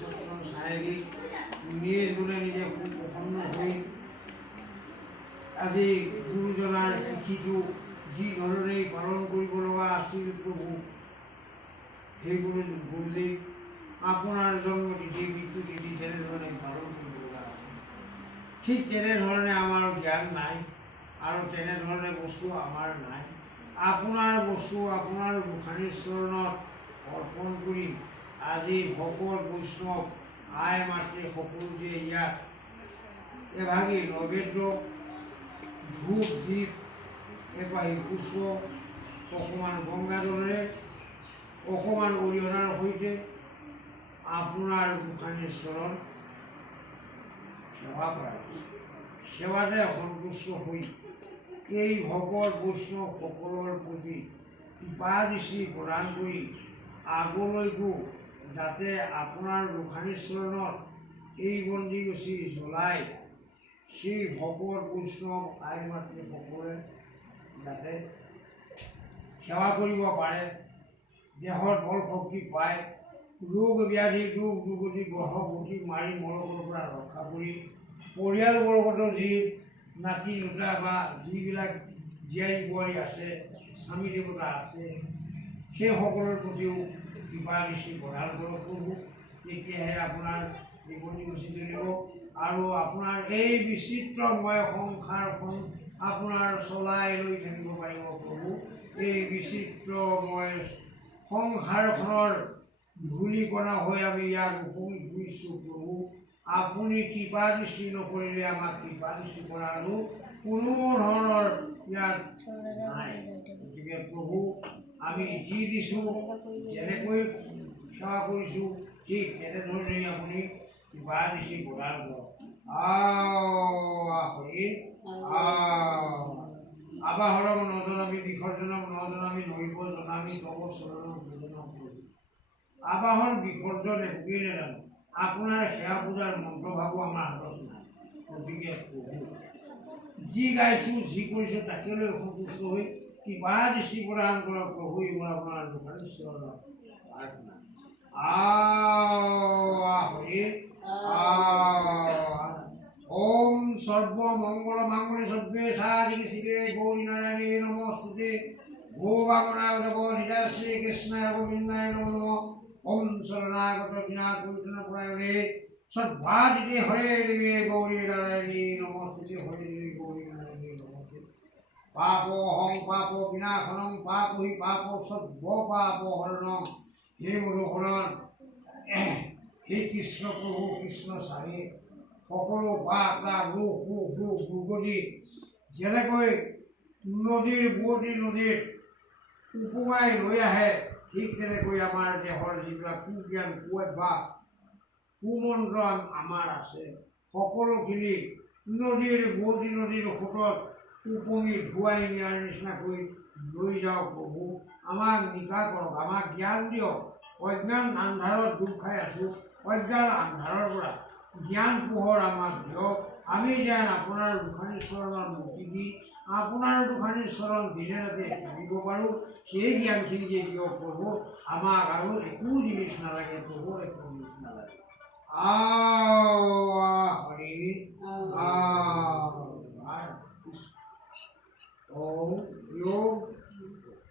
সত্য চাই নিজ গুণে নিজে খুব প্ৰসন্ন হৈ আজি গুৰুজনাৰ তিথিটো যি ধৰণে পালন কৰিব লগা আছিল প্ৰভু, সেই গুৰুদেৱ আপোনাৰ জন্মতিথি মৃত্যুতিথি যেনেধৰণে পালন কৰিব লগা আছিল, ঠিক তেনেধৰণে আমাৰ জ্ঞান নাই আৰু তেনেধৰণে বস্তু আমাৰ নাই। আপোনাৰ বস্তু আপোনাৰ গোসাঁনীৰ চৰণত অৰ্পণ কৰি আজি ভকত বৈষ্ণৱ আই মাতৃ সকলোকে ইয়াত এভাগি নৈবেদ্য ধূপ দীপ এপাহি পুষ্প অকণমান গংগাজলেৰে অকণমান অৰিহণাৰ সৈতে আপোনাৰ গোসাঁনীৰ চৰণ সেৱা কৰা, সেৱাতে সন্তুষ্ট হৈ এই ভকত বৈষ্ণৱসকলৰ প্ৰতি কৃপা দৃষ্টি প্ৰদান কৰি আগলৈকো যাতে আপোনাৰ গোসাঁনীৰ চৰণত এই বন্তি গছি জ্বলাই সেই ভকত বৈষ্ণৱ আই মাতৃসকলে যাতে সেৱা কৰিব পাৰে, দেহত বল শক্তি পায়, ৰোগ ব্যাধি দুখ দুৰ্গতি গ্ৰহ গতি মাৰি মৰকৰ পৰা ৰক্ষা কৰি পৰিয়ালবৰ্গত যি নাতি নোটা বা যিবিলাক জীয়াৰী বোৱাৰী আছে, স্বামী দেৱতা আছে, সেই সকলৰ প্ৰতিও কৃপা দৃষ্টি প্ৰদান কৰক প্ৰভু। তেতিয়াহে আপোনাৰ জীৱনী গুচি চলিব আৰু আপোনাৰ এই বিচিত্ৰময় সংসাৰখন আপোনাৰ চলাই লৈ থাকিব পাৰিব প্ৰভু। এই বিচিত্ৰময় সংসাৰখনৰ ধূলিকণা হৈ আমি ইয়াত উপঙি ফুৰিছোঁ প্ৰভু। আপুনি কৃপা দৃষ্টি নকৰিলে আমাক কৃপা দৃষ্টি কৰাৰো কোনো ধৰণৰ ইয়াত নাই। গতিকে প্ৰভু আমি যি দিছোঁ, যেনেকৈ সেৱা কৰিছোঁ, ঠিক তেনেধৰণেই আপুনি কৃপা দৃষ্টি প্ৰদান কৰক। হৰি আবাহনম নজনামি বিসৰ্জনম নজনামি নৈব জনামি তব চৰণম ভোজনম প্ৰভু। আবাহন বিসৰ্জন একোৱেই নাজানো, আপোনাৰ সেৱা পূজাৰ মন্ত্ৰভাৱো আমাৰ হাতত নাই। গতিকে প্ৰভু যি গাইছোঁ যি কৰিছোঁ তাকে লৈ সন্তুষ্ট হৈ কৃপা দৃষ্টি প্ৰদান কৰক প্ৰভু। এইবোৰ আপোনাৰ গোসাঁনীৰ চৰণত প্ৰাৰ্থনা। হৰি ওম সর্বমঙ্গল মাঙ্গল্যে সর্বে সাধিকে শিবে গৌরী নারায়ণে নমস্তুতে গো বামনায় দেব হৃদয় শ্রী কৃষ্ণায় গোবিন্দায় নমো নমঃ। ওম শরণাগত বিনাশ পরিত্রাণ পরায়ণে সর্বাদিতে হরে দেবে গৌরী নারায়ণে নমস্তুতে হরে দেবে গৌরী নারায়ণে নমস্তে। পাপহং পাপ বিনাশনং পাপ হি পাপ সর্ব পাপ হরণং। হে মধুসূদন, হে কৃষ্ণ প্ৰভু কৃষ্ণ স্বামী, সকলো পাপ তাপ ৰোগ শোক দুখ দুৰ্গতি যেনেকৈ নদীৰ বোৱতী নদীত উপঙাই লৈ আহে, ঠিক তেনেকৈ আমাৰ দেহৰ যিবিলাক কুজ্ঞান কুঅভ্যাস কুমন্ত্ৰ আমাৰ আছে, সকলোখিনি নদীৰ বোৱতী নদীৰ সোঁতত উপঙি ধুৱাই নিয়াৰ নিচিনাকৈ লৈ যাওক প্ৰভু। আমাক নিকা কৰক, আমাক জ্ঞান দিয়ক। অজ্ঞান আন্ধাৰত ডুব খাই আছোঁ, অজ্ঞান আন্ধাৰৰ পৰা জ্ঞান পোহৰ আমাক দিয়ক। আমি যেন আপোনাৰ গোসাঁনীৰ চৰণত মুক্তি দি আপোনাৰ গোসাঁনীৰ চৰণ দিনে ৰাতি দিব পাৰোঁ, সেই জ্ঞানখিনিকে দিয়ক প্ৰভু। আমাক আৰু একো জিনিস নালাগে প্ৰভু, একো জিনিস নালাগে। হৰি ॐ योग